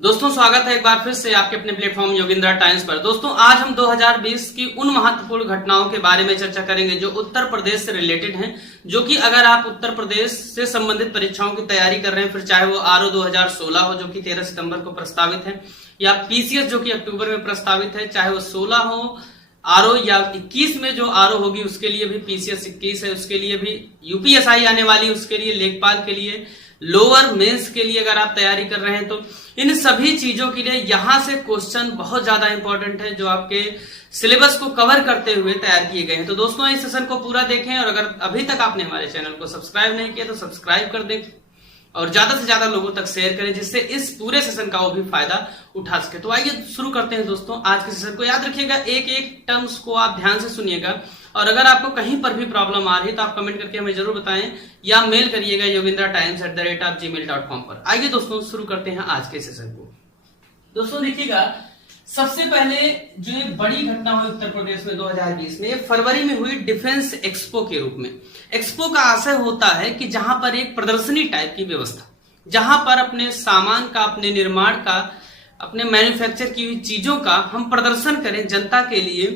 दोस्तों स्वागत है एक बार फिर से आपके अपने प्लेटफॉर्म योगिंद्रा टाइम्स पर। दोस्तों आज हम 2020 की उन महत्वपूर्ण घटनाओं के बारे में चर्चा करेंगे जो उत्तर प्रदेश से रिलेटेड हैं, जो कि अगर आप उत्तर प्रदेश से संबंधित परीक्षाओं की तैयारी कर रहे हैं, फिर चाहे वो आरओ 2016 हो जो कि 13 सितंबर को प्रस्तावित है, या पीसीएस जो कि अक्टूबर में प्रस्तावित है, चाहे वो 16 हो आरओ या 21 में जो आरओ होगी उसके लिए भी, पीसीएस 21 है उसके लिए भी, यूपीएसआई आने वाली उसके लिए, लेखपाल के लिए, लोअर मेंस के लिए अगर आप तैयारी कर रहे हैं तो इन सभी चीजों के लिए यहां से क्वेश्चन बहुत ज्यादा इंपॉर्टेंट है जो आपके सिलेबस को कवर करते हुए तैयार किए गए हैं। तो दोस्तों इस सेशन को पूरा देखें और अगर अभी तक आपने हमारे चैनल को सब्सक्राइब नहीं किया तो सब्सक्राइब कर दें और ज्यादा से ज्यादा लोगों तक शेयर करें जिससे इस पूरे सेशन का वो भी फायदा उठा सके। तो आइए शुरू करते हैं दोस्तों आज के सेशन को। याद रखिएगा एक एक टर्म्स को आप ध्यान से सुनिएगा और अगर आपको कहीं पर भी प्रॉब्लम आ रही है तो आप कमेंट करके हमें जरूर बताएं या मेल करिएगा yogindratimes@gmail.com पर। आइए दोस्तों शुरू करते हैं आज के सेशन को। दोस्तों देखिएगा सबसे पहले जो एक बड़ी घटना हुई उत्तर प्रदेश में 2020 में, फरवरी में हुई डिफेंस एक्सपो के रूप में। एक्सपो का आशय होता है कि जहां पर एक प्रदर्शनी टाइप की व्यवस्था, जहां पर अपने सामान का, अपने निर्माण का, अपने मैन्युफैक्चर की हुई चीजों का हम प्रदर्शन करें जनता के लिए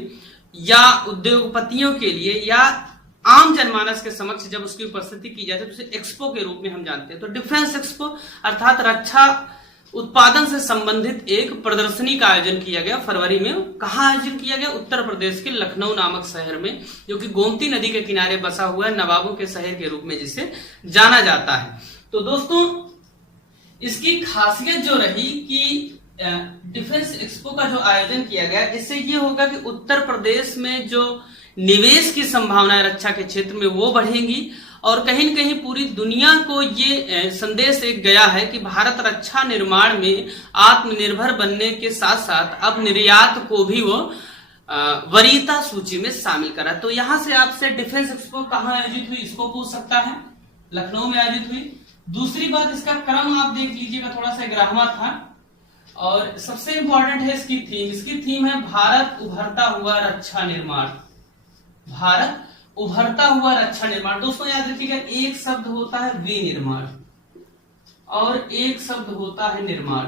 या उद्योगपतियों के लिए या आम जनमानस के समक्ष जब उसकी उपस्थिति की जाती है तो उसे एक्सपो के रूप में हम जानते हैं। तो डिफेंस एक्सपो अर्थात रक्षा उत्पादन से संबंधित एक प्रदर्शनी का आयोजन किया गया फरवरी में। कहाँ आयोजन किया गया? उत्तर प्रदेश के लखनऊ नामक शहर में, जो कि गोमती नदी के किनारे बसा हुआ है, नवाबों के शहर के रूप में जिसे जाना जाता है। तो दोस्तों इसकी खासियत जो रही कि डिफेंस एक्सपो का जो आयोजन किया गया, इससे ये होगा कि उत्तर प्रदेश में जो निवेश की संभावनाएं रक्षा के क्षेत्र में वो बढ़ेंगी और कहीं न कहीं पूरी दुनिया को ये संदेश एक गया है कि भारत रक्षा निर्माण में आत्मनिर्भर बनने के साथ साथ अब निर्यात को भी वो वरीयता सूची में शामिल करा। तो यहां से आपसे डिफेंस एक्सपो कहाँ आयोजित हुई इसको पूछ सकता है, लखनऊ में आयोजित हुई। दूसरी बात, इसका क्रम आप देख लीजिएगा, थोड़ा सा ग्राहमा था और सबसे इंपॉर्टेंट है इसकी थीम। इसकी थीम है भारत उभरता हुआ रक्षा निर्माण। भारत उभरता हुआ रक्षा निर्माण। दोस्तों याद रखिएगा एक शब्द होता है विनिर्माण और एक शब्द होता है निर्माण।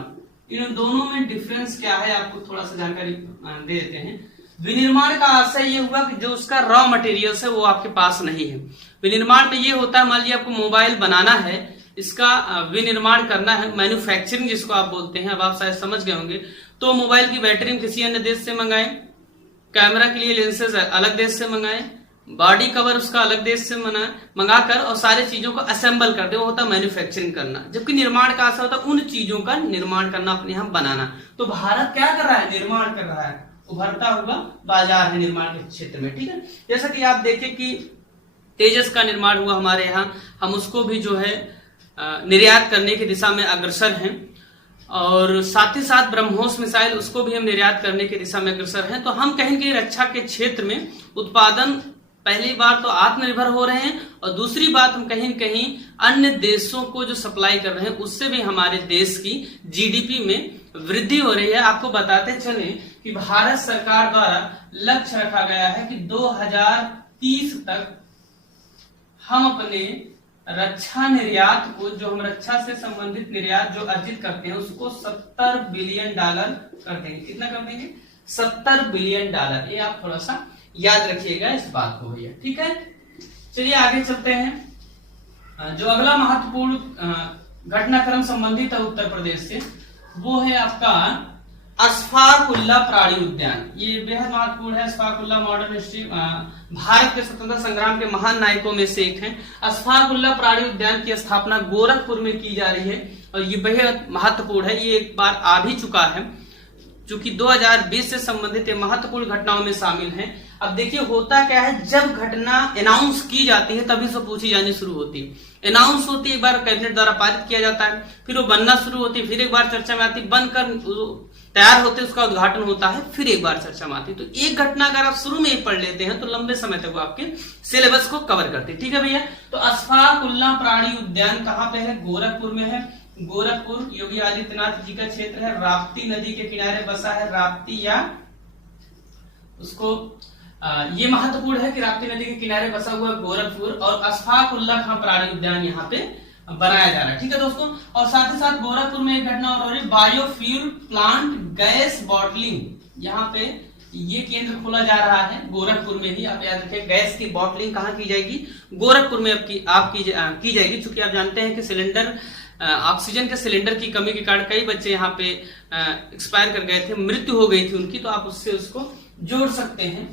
इन दोनों में डिफरेंस क्या है आपको थोड़ा सा जानकारी दे देते हैं। विनिर्माण का आशय ये हुआ कि जो उसका रॉ मटेरियल्स है वो आपके पास नहीं है। विनिर्माण में ये होता है, मान लीजिए आपको मोबाइल बनाना है, इसका विनिर्माण करना है, मैन्युफैक्चरिंग जिसको आप बोलते हैं, अब आप शायद समझ गए होंगे। तो मोबाइल की बैटरी हम किसी अन्य देश से मंगाए, कैमरा के लिए लेंसेज अलग देश से मंगाए, बॉडी कवर उसका अलग देश से मंगाकर और सारे चीजों को असेंबल कर दे, वो होता है मैन्युफैक्चरिंग करना। जबकि निर्माण का आशय होता है उन चीजों का निर्माण करना, अपने यहाँ बनाना। तो भारत क्या कर रहा है? निर्माण कर रहा है, उभरता हुआ बाजार है निर्माण के क्षेत्र में। ठीक है, जैसा कि आप देखें कि तेजस का निर्माण हुआ हमारे यहाँ, हम उसको भी जो है निर्यात करने की दिशा में अग्रसर हैं और साथ ही साथ ब्रह्मोस मिसाइल उसको भी हम निर्यात करने की दिशा में अग्रसर हैं। तो हम कहीं कहीं रक्षा के क्षेत्र में उत्पादन पहली बार तो आत्मनिर्भर हो रहे हैं और दूसरी बात हम कहीं कहीं अन्य देशों को जो सप्लाई कर रहे हैं उससे भी हमारे देश की जीडीपी में वृद्धि हो रही है। आपको बताते चले कि भारत सरकार द्वारा लक्ष्य रखा गया है कि 2030 तक हम अपने रक्षा निर्यात को, जो हम रक्षा से संबंधित निर्यात जो अर्जित करते हैं उसको $70 बिलियन कर देंगे। कितना कर देंगे? $70 बिलियन। ये आप थोड़ा सा याद रखिएगा इस बात को भैया। ठीक है, चलिए आगे चलते हैं। जो अगला महत्वपूर्ण घटनाक्रम संबंधित है उत्तर प्रदेश से वो है आपका अशफाक उल्लाह प्राणी उद्यान। ये बेहद महत्वपूर्ण है। अशफाक उल्लाह मॉडर्न हिस्ट्री भारत के स्वतंत्रता संग्राम के महान नायकों में से एक हैं। अशफाक उल्लाह प्राणी उद्यान की स्थापना गोरखपुर में की जा रही है और ये बेहद महत्वपूर्ण है। ये एक बार आ भी चुका है, चूंकि 2020 से संबंधित महत्वपूर्ण घटनाओं में शामिल है। अब देखिए होता क्या है, जब घटना अनाउंस की जाती है तभी से पूछी जानी शुरू होती है। अनाउंस होती है, एक बार कैबिनेट द्वारा पारित किया जाता है, फिर वो बनना शुरू होती है, फिर एक बार चर्चा में आती है, बनकर तैयार होते उसका उद्घाटन होता है, फिर एक बार चर्चा में आती है। तो एक घटना अगर आप शुरू में ही पढ़ लेते हैं तो लंबे समय तक वो आपके सिलेबस को कवर करती है। ठीक है भैया, तो अशफाक उल्लाह प्राणी उद्यान कहाँ पे है? गोरखपुर में है। गोरखपुर योगी आदित्यनाथ जी का क्षेत्र है, राप्ती नदी के किनारे बसा है। राप्ती या उसको ये महत्वपूर्ण है कि राप्ती नदी के किनारे बसा हुआ गोरखपुर और अशफाक उल्लाह खां प्राणी उद्यान यहाँ पे बनाया जा रहा है। ठीक है दोस्तों, और साथ ही साथ गोरखपुर में एक घटना और हो रही, बायोफ्यूल प्लांट गैस बॉटलिंग। यहाँ पे ये केंद्र खोला जा रहा है गोरखपुर में ही। आप याद रखें, गैस की बॉटलिंग कहाँ की जाएगी? गोरखपुर में की जाएगी। चूंकि आप जानते हैं कि सिलेंडर, ऑक्सीजन के सिलेंडर की कमी के कारण कई बच्चे यहाँ पे एक्सपायर कर गए थे, मृत्यु हो गई थी उनकी, तो आप उससे उसको जोड़ सकते हैं।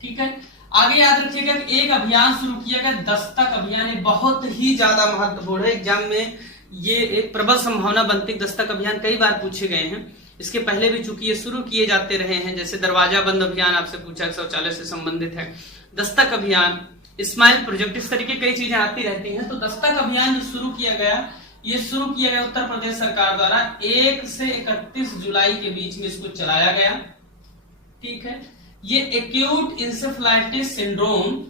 ठीक है, आगे याद रखिएगा कि एक अभियान शुरू किया गया, दस्तक अभियान। बहुत ही ज्यादा महत्वपूर्ण है, एग्जाम में ये एक प्रबल संभावना बनती है। दस्तक अभियान कई बार पूछे गए हैं, इसके पहले भी चूंकि ये शुरू किए जाते रहे हैं, जैसे दरवाजा बंद अभियान आपसे पूछा, शौचालय से संबंधित है। दस्तक अभियान, स्माइल प्रोजेक्ट, इस तरीके कई चीजें आती रहती हैं। तो दस्तक अभियान जो शुरू किया गया, ये शुरू किया गया उत्तर प्रदेश सरकार द्वारा 1 से 31 जुलाई के बीच में इसको चलाया गया। ठीक है, ये एक्यूट इंसेफ्लाइटिस सिंड्रोम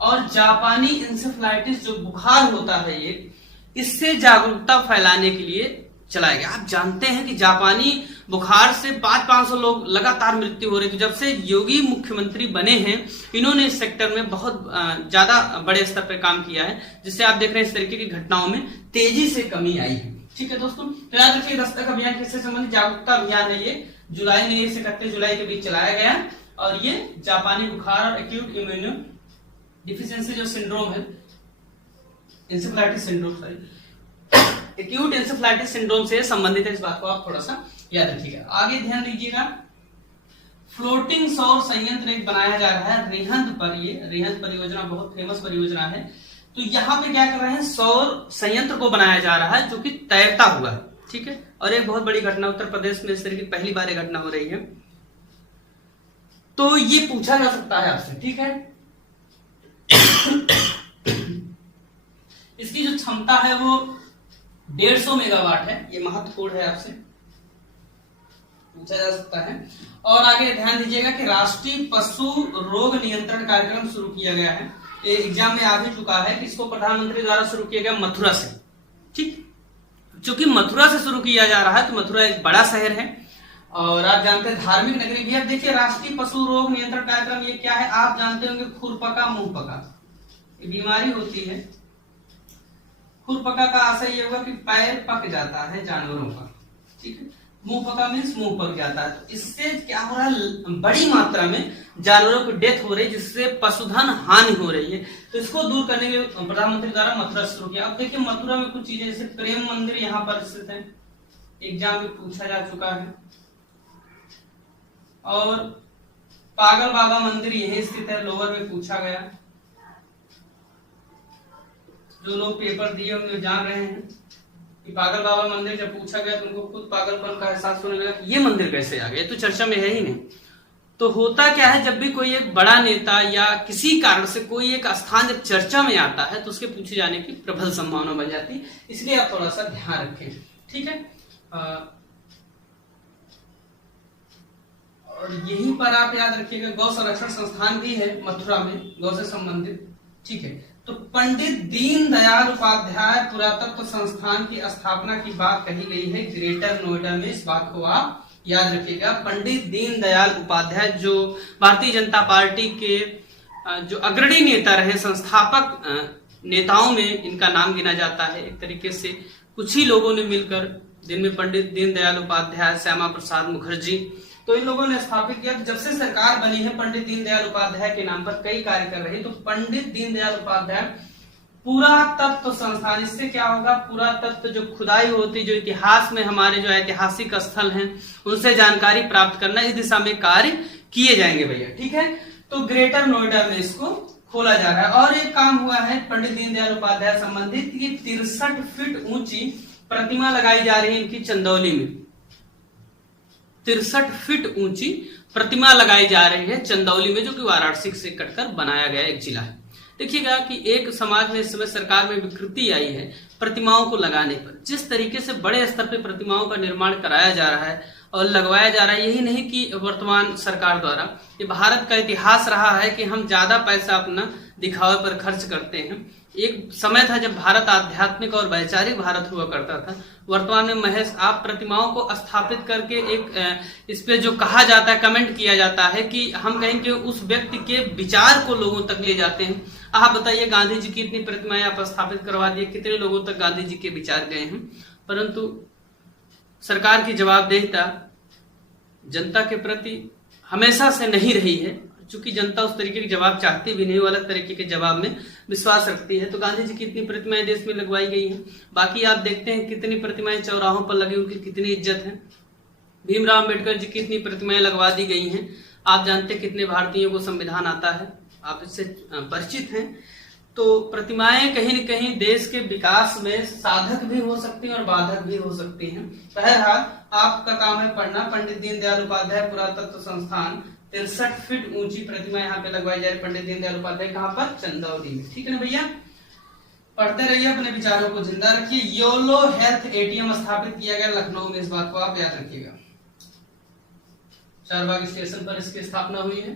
और जापानी इंसेफ्लाइटिस जो बुखार होता है, ये इससे जागरूकता फैलाने के लिए चलाया गया। आप जानते हैं कि जापानी बुखार से 500 लोग लगातार मृत्यु हो रही थी। जब से योगी मुख्यमंत्री बने हैं, इन्होंने इस सेक्टर में बहुत ज्यादा बड़े स्तर पर काम किया है, जिससे आप देख रहे हैं इस तरीके की घटनाओं में तेजी से कमी आई है। ठीक है दोस्तों, तो याद रखिए दस्तक अभियान किससे संबंधित? जागरूकता अभियान है। ये जुलाई में 1 से 31 जुलाई के बीच चलाया गया, और ये जापानी बुखार और एक्यूट इम्यूनो डिफिशियंसी जो सिंड्रोम है, encephalitis syndrome, sorry, acute encephalitis syndrome से संबंधित है। इस बात को आप थोड़ा सा याद रखिएगा। आगे ध्यान दीजिएगा, फ्लोटिंग सौर संयंत्र एक बनाया जा रहा है रिहंद पर। ये रिहंद परियोजना बहुत फेमस परियोजना है। तो यहाँ पे क्या कर रहे हैं? सौर संयंत्र को बनाया जा रहा है, जो कि तैरता हुआ। ठीक है, और एक बहुत बड़ी घटना उत्तर प्रदेश में इस तरह की पहली बार एक घटना हो रही है, तो ये पूछा जा सकता है आपसे। ठीक है, इसकी जो क्षमता है वो 150 मेगावाट है। ये महत्वपूर्ण है, आपसे पूछा जा सकता है। और आगे ध्यान दीजिएगा कि राष्ट्रीय पशु रोग नियंत्रण कार्यक्रम शुरू किया गया है। ये एग्जाम में आ भी चुका है कि इसको प्रधानमंत्री द्वारा शुरू किया गया मथुरा से। ठीक, चूंकि मथुरा से शुरू किया जा रहा है, तो मथुरा एक बड़ा शहर है और आप जानते हैं धार्मिक नगरी भी। अब देखिए, राष्ट्रीय पशु रोग नियंत्रण कार्यक्रम ये क्या है? आप जानते होंगे खुरपका मुंहपका, ये बीमारी होती है। खुरपका का आशय ये होगा कि पैर पक जाता है जानवरों का। ठीक है, मुंहपका मीन्स मुंह पक जाता है। तो इससे क्या हो रहा है? बड़ी मात्रा में जानवरों की डेथ हो रही है, जिससे पशुधन हानि हो रही है। तो इसको दूर करने के लिए प्रधानमंत्री द्वारा मथुरा शुरू किया। अब देखिए, मथुरा में कुछ चीजें, जैसे प्रेम मंदिर यहाँ पर स्थित है, एग्जाम में पूछा जा चुका है, और पागल बाबा मंदिर यही स्थित है, लोअर में पूछा गया। जो लोग पेपर दिए होंगे जान रहे हैं कि पागल बाबा मंदिर जब पूछा गया तो उनको खुद पागलपन का एहसास होने लगा कि ये मंदिर कैसे आ गया, तो चर्चा में है ही नहीं। तो होता क्या है, जब भी कोई एक बड़ा नेता या किसी कारण से कोई एक स्थान जब चर्चा में आता है, तो उसके पूछे जाने की प्रबल संभावना बन जाती है। इसलिए आप थोड़ा सा ध्यान रखें। ठीक है, और यहीं पर आप याद रखिएगा गौ संरक्षण संस्थान भी है मथुरा में, गौ से संबंधित। ठीक है, तो पंडित दीनदयाल उपाध्याय पुरातत्व संस्थान की स्थापना की बात कही गई है ग्रेटर नोएडा में। इस बात को आप याद रखिएगा। पंडित दीनदयाल उपाध्याय जो भारतीय जनता पार्टी के जो अग्रणी नेता रहे, संस्थापक नेताओं में इनका नाम गिना जाता है। एक तरीके से कुछ ही लोगों ने मिलकर, जिनमें पंडित दीनदयाल उपाध्याय, श्यामा प्रसाद मुखर्जी, तो इन लोगों ने स्थापित किया। जब से सरकार बनी है, पंडित दीनदयाल उपाध्याय के नाम पर कई कार्य कर रही। तो पंडित दीनदयाल उपाध्याय पुरातत्व संस्थान, इससे क्या होगा? पुरातत्व जो खुदाई होती, जो इतिहास में हमारे जो ऐतिहासिक स्थल हैं, उनसे जानकारी प्राप्त करना, इस दिशा में कार्य किए जाएंगे भैया। ठीक है, तो ग्रेटर नोएडा में इसको खोला जा रहा है। और एक काम हुआ है पंडित दीनदयाल उपाध्याय संबंधित, ये 63 फीट ऊंची प्रतिमा लगाई जा रही है इनकी चंदौली में। 63 फीट ऊंची प्रतिमा लगाई जा रही है चंदौली में, जो कि वाराणसी से कटकर बनाया गया एक जिला है। देखिएगा कि एक समाज में इस समय सरकार में विकृति आई है प्रतिमाओं को लगाने पर। जिस तरीके से बड़े स्तर पर प्रतिमाओं का निर्माण कराया जा रहा है और लगवाया जा रहा है, यही नहीं कि वर्तमान सरकार द्वारा, ये भारत का इतिहास रहा है कि हम ज्यादा पैसा अपना दिखावे पर खर्च करते हैं। एक समय था जब भारत आध्यात्मिक और वैचारिक भारत हुआ करता था। वर्तमान में महज आप प्रतिमाओं को स्थापित करके एक इस पे जो कहा जाता है, कमेंट किया जाता है कि हम कहेंगे उस व्यक्ति के विचार को लोगों तक ले जाते हैं। आप बताइए, गांधी जी की इतनी प्रतिमाएं आप स्थापित करवा दिए, कितने लोगों तक गांधी जी के विचार गए हैं, परंतु सरकार की जवाबदेहिता जनता के प्रति हमेशा से नहीं रही है। चूंकि जनता उस तरीके के जवाब चाहती भी नहीं, वो अलग तरीके के जवाब में विश्वास रखती है। तो गांधी जी की इतनी प्रतिमाएं देश में लगवाई गई हैं। बाकी आप देखते हैं कितनी प्रतिमाएं चौराहों पर लगी, उनकी कितनी इज्जत है। भीमराव अंबेडकर जी की इतनी प्रतिमाएं लगवा दी गई हैं। आप जानते हैं कितने भारतीयों को संविधान आता है, आप इससे परिचित हैं। तो प्रतिमाएं कहीं न कहीं देश के विकास में साधक भी हो सकती हैं और बाधक भी हो सकती हैं। बहरहाल आपका काम है पढ़ना। पंडित दीनदयाल उपाध्याय पुरातत्व संस्थान 63 फीट ऊंची प्रतिमा यहाँ पे लगवाई जा रही। पंडित दीनदयाल उपाध्याय कहाँ पर? चंदौली में। ठीक है ना भैया, पढ़ते रहिए, अपने विचारों को जिंदा रखिए। योलो हेल्थ एटीएम स्थापित किया गया लखनऊ में, इस बात को आप याद रखिएगा। चारबाग स्टेशन पर इसकी स्थापना हुई है।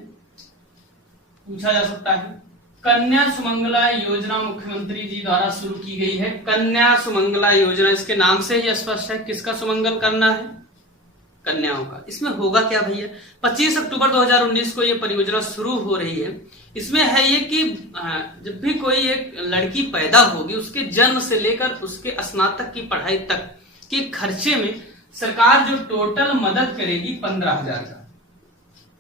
पूछा जा सकता है, कन्या सुमंगला योजना मुख्यमंत्री जी द्वारा शुरू की गई है। कन्या सुमंगला योजना, इसके नाम से ही स्पष्ट है किसका सुमंगल करना है? कन्याओं का। इसमें होगा क्या भैया? 25 अक्टूबर 2019 को यह परियोजना शुरू हो रही है। इसमें है ये कि जब भी कोई एक लड़की पैदा होगी, उसके जन्म से लेकर उसके स्नातक की पढ़ाई तक के खर्चे में सरकार जो टोटल मदद करेगी 15,000 का,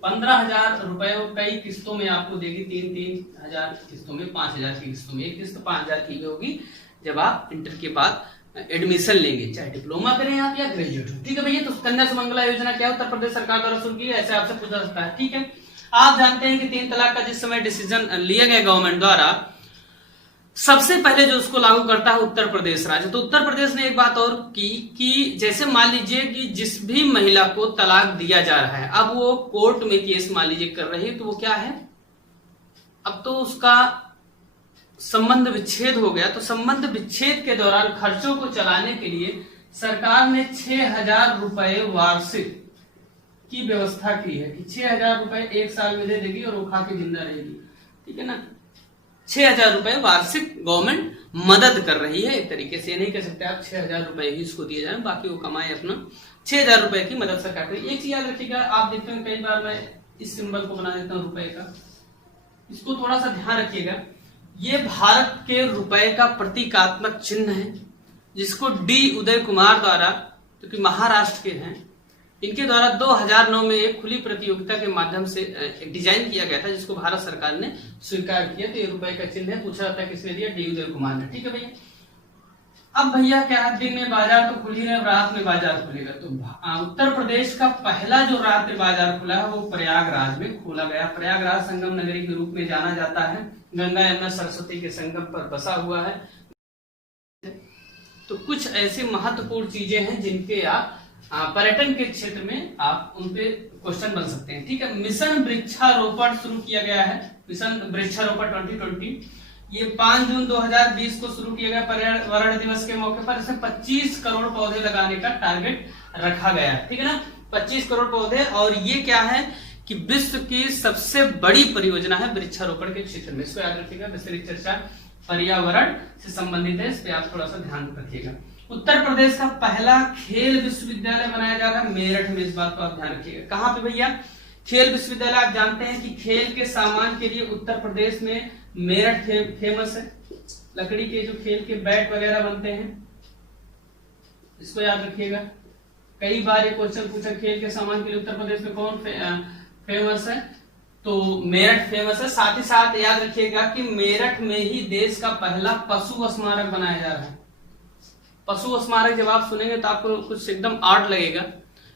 15,000 रुपए कई किस्तों में आपको देगी। 3-3 हजार किस्तों में, 5,000 की किस्तों में। एक किस्त 5,000 की होगी जब आप इंटर के बाद एडमिशन लेंगे, चाहे डिप्लोमा करें आप या ग्रेजुएट हो। ठीक है भैया, तो कन्या सुमंगला योजना क्या उत्तर प्रदेश सरकार द्वारा शुरू की है, ऐसे आपसे पूछा सकता है। ठीक है, आप जानते हैं कि 3 तलाक का जिस समय डिसीजन लिया गया गवर्नमेंट द्वारा, सबसे पहले जो उसको लागू करता है उत्तर प्रदेश राज्य। तो उत्तर प्रदेश ने एक बात और की कि जैसे मान लीजिए कि जिस भी महिला को तलाक दिया जा रहा है, अब वो कोर्ट में केस मान लीजिए कर रही है, तो वो क्या है, अब तो उसका संबंध विच्छेद हो गया। तो संबंध विच्छेद के दौरान खर्चों को चलाने के लिए सरकार ने 6,000 रुपए वार्षिक की व्यवस्था की है कि 6,000 रुपए एक साल में दे देगी और वो खा के जिंदा रहेगी। ठीक है ना, 6,000 रुपए वार्षिक गवर्नमेंट मदद कर रही है। एक तरीके से नहीं कह सकते आप 6,000 रुपए ही इसको दिए जाए, बाकी वो कमाए अपना। 6,000 रुपए की मदद सरकार करेगी। एक चीज याद रखिएगा, आप देखते हैं कई बार मैं इस सिंबल को बना देता हूं रुपए का, इसको थोड़ा सा ध्यान रखिएगा। ये भारत के रुपए का प्रतीकात्मक चिन्ह है, जिसको डी उदय कुमार द्वारा, जो कि महाराष्ट्र के हैं, इनके द्वारा 2009 में एक खुली प्रतियोगिता के माध्यम से डिजाइन किया गया था, जिसको भारत सरकार ने स्वीकार किया। तो ये रुपए का चिन्ह है। पूछा जाता है किसने दिया? डी उदय कुमार ने। ठीक है भैया, अब भैया क्या है, दिन में बाजार तो खुल ही रहे, रात में बाजार खुलेगा। तो उत्तर प्रदेश का पहला जो रात में बाजार खुला है वो प्रयागराज में खोला गया। प्रयागराज संगम नगरी के रूप में जाना जाता है, गंगा यमुना सरस्वती के संगम पर बसा हुआ है। तो कुछ ऐसी महत्वपूर्ण चीजें हैं जिनके आप पर्यटन के क्षेत्र में आप उनपे क्वेश्चन बन सकते हैं। ठीक है, मिशन वृक्षारोपण शुरू किया गया है। मिशन वृक्षारोपण 2020 ये 5 जून 2020 को शुरू किया गया पर्यावरण दिवस के मौके पर। इसमें 25 करोड़ पौधे लगाने का टारगेट रखा गया है। ठीक है ना, 25 करोड़ पौधे। और ये क्या है कि विश्व की सबसे बड़ी परियोजना है वृक्षारोपण के क्षेत्र में। इसको याद रखिएगा, विस्तृत चर्चा पर्यावरण से संबंधित है, इस पे आप थोड़ा सा ध्यान रखिएगा। उत्तर प्रदेश का पहला खेल विश्वविद्यालय बनाया जा रहा है मेरठ में, इस बात को आप ध्यान रखिएगा। कहां पे भैया? खेल विश्वविद्यालय। आप जानते हैं कि खेल के सामान के लिए उत्तर प्रदेश में मेरठ फेमस है। लकड़ी के जो खेल के बैट वगैरह बनते हैं, इसको याद रखिएगा। कई बार ये क्वेश्चन पूछा, खेल के सामान के लिए उत्तर प्रदेश में कौन फेमस है? तो मेरठ फेमस है। साथ ही साथ याद रखिएगा कि मेरठ में ही देश का पहला पशु स्मारक बनाया जा रहा है। पशु स्मारक जब आप सुनेंगे तो आपको कुछ एकदम आर्ट लगेगा,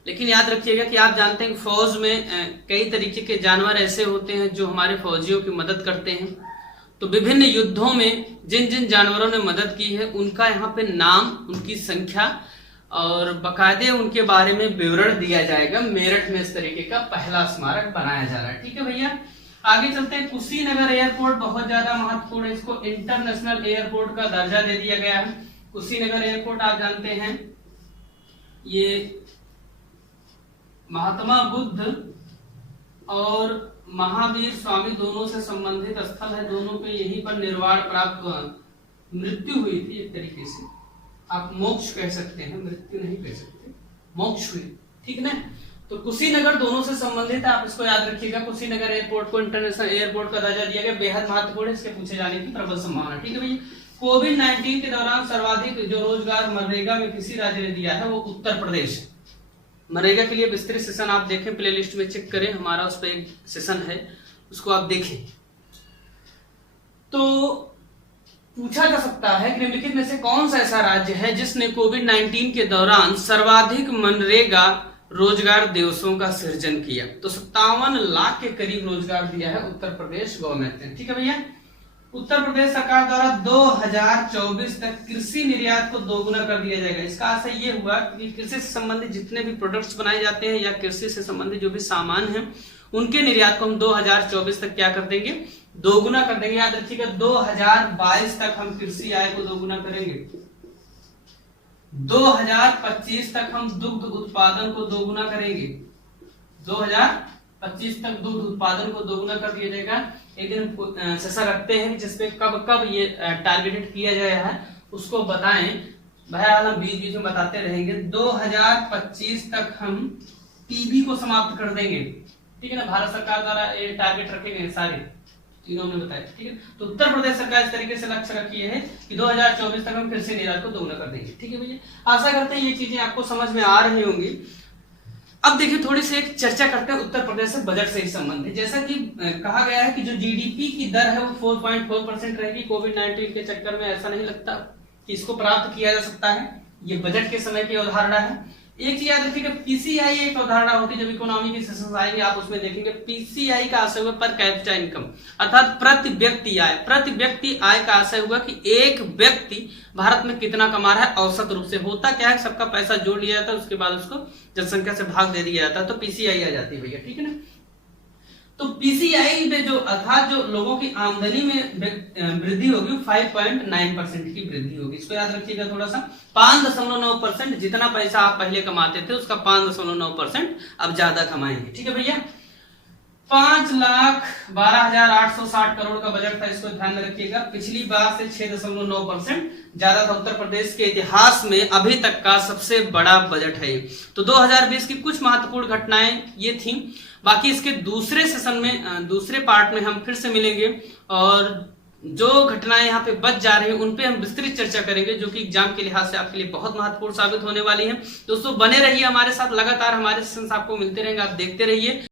लेकिन याद रखिएगा कि आप जानते हैं कि फौज में कई तरीके के जानवर ऐसे होते हैं जो हमारे फौजियों की मदद करते हैं। तो विभिन्न युद्धों में जिन जिन जानवरों ने मदद की है उनका यहाँ पे नाम, उनकी संख्या और बकायदे उनके बारे में विवरण दिया जाएगा। मेरठ में इस तरीके का पहला स्मारक बनाया जा रहा है। ठीक है भैया, आगे चलते हैं। कुशीनगर एयरपोर्ट बहुत ज्यादा महत्वपूर्ण है, इसको इंटरनेशनल एयरपोर्ट का दर्जा दे दिया गया है। कुशीनगर एयरपोर्ट आप जानते हैं ये महात्मा बुद्ध और महावीर स्वामी दोनों से संबंधित स्थल है। दोनों पे यहीं पर निर्वाण प्राप्त मृत्यु हुई थी। एक तरीके से आप मोक्ष कह सकते हैं, मृत्यु नहीं कह सकते, मोक्ष हुई। ठीक ना, तो कुशीनगर दोनों से संबंधित है, आप इसको याद रखिएगा। कुशीनगर एयरपोर्ट को इंटरनेशनल एयरपोर्ट का दर्जा दिया गया, बेहद महत्वपूर्ण है, इसके पूछे जाने की प्रबल संभावना। ठीक है भैया। कोविड-19 के दौरान सर्वाधिक जो रोजगार मनरेगा में किसी राज्य ने दिया है वो उत्तर प्रदेश है। मनरेगा के लिए विस्तृत सेशन आप देखें, प्लेलिस्ट में चेक करें, हमारा उस पर एक सेशन है, उसको आप देखें। तो पूछा जा सकता है कि निम्नलिखित में से कौन सा ऐसा राज्य है जिसने कोविड-19 के दौरान सर्वाधिक मनरेगा रोजगार दिवसों का सृजन किया। तो 57 लाख के करीब रोजगार दिया है उत्तर प्रदेश गवर्नमेंट ने। ठीक है भैया। उत्तर प्रदेश सरकार द्वारा 2024 तक कृषि निर्यात को दोगुना कर दिया जाएगा। इसका आशय ये हुआ कि कृषि से संबंधित जितने भी प्रोडक्ट्स बनाए जाते हैं या कृषि से संबंधित जो भी सामान है उनके निर्यात को हम 2024 तक क्या कर देंगे, दोगुना कर देंगे। याद रखिएगा 2022 तक हम कृषि आय को दोगुना करेंगे, 2025 तक हम दुग्ध उत्पादन को दोगुना करेंगे, 2025 तक दुग्ध उत्पादन को दोगुना कर दिया जाएगा। एक दिन सेशन रखते हैं जिसपे कब कब ये टारगेटेड किया गया है उसको बताएं, बहरहाल हम बीच बीच में बताते रहेंगे। 2025 तक हम टीबी को समाप्त कर देंगे। ठीक है ना, भारत सरकार द्वारा ये टारगेट रखे गए सारे तीनों ने बताया। ठीक है। तो उत्तर प्रदेश सरकार इस तरीके से लक्ष्य रखी है कि 2024 तक हम कृषि निर्यात को दोगुना कर देंगे। ठीक है भैया। आशा करते हैं ये चीजें आपको समझ में आ रही होंगी। अब देखिए थोड़ी सी एक चर्चा करते हैं उत्तर प्रदेश से बजट से ही संबंधित। जैसा कि कहा गया है कि जो जीडीपी की दर है वो 4.4% रहेगी। कोविड-19 के चक्कर में ऐसा नहीं लगता कि इसको प्राप्त किया जा सकता है। ये बजट के समय की अवधारणा है। एक चीज याद रखिएगा, पीसीआई एक अवधारणा होती है, जब इकोनॉमी के सेशन आएंगे आप उसमें देखेंगे। पीसीआई का आशय हुआ पर कैपिटा इनकम, अर्थात प्रति व्यक्ति आय। प्रति व्यक्ति आय का आशय हुआ कि एक व्यक्ति भारत में कितना कमा रहा है औसत रूप से। होता क्या है, सबका पैसा जोड़ लिया जाता है, उसके बाद उसको जनसंख्या से भाग दे दिया जाता है, तो पीसीआई आ जाती है भैया। ठीक है ना। तो पीसीआई में जो अर्थात जो लोगों की आमदनी में वृद्धि होगी 5.9% की वृद्धि होगी। इसको याद रखिएगा थोड़ा सा। 5.9%, जितना पैसा आप पहले कमाते थे उसका 5.9% अब ज्यादा कमाएंगे। ठीक है भैया। 5,12,860 करोड़ का बजट था, इसको ध्यान में रखिएगा। पिछली बार से 6.9% ज्यादा था। उत्तर प्रदेश के इतिहास में अभी तक का सबसे बड़ा बजट है। तो 2020 की कुछ महत्वपूर्ण घटनाएं ये थी। बाकी इसके दूसरे सेशन में, दूसरे पार्ट में हम फिर से मिलेंगे और जो घटनाएं यहाँ पे बच जा रही हैं उन पे हम विस्तृत चर्चा करेंगे, जो कि एग्जाम के लिहाज से आपके लिए बहुत महत्वपूर्ण साबित होने वाली है। दोस्तों बने रहिए हमारे साथ, लगातार हमारे सेशंस आपको मिलते रहेंगे, आप देखते रहिए।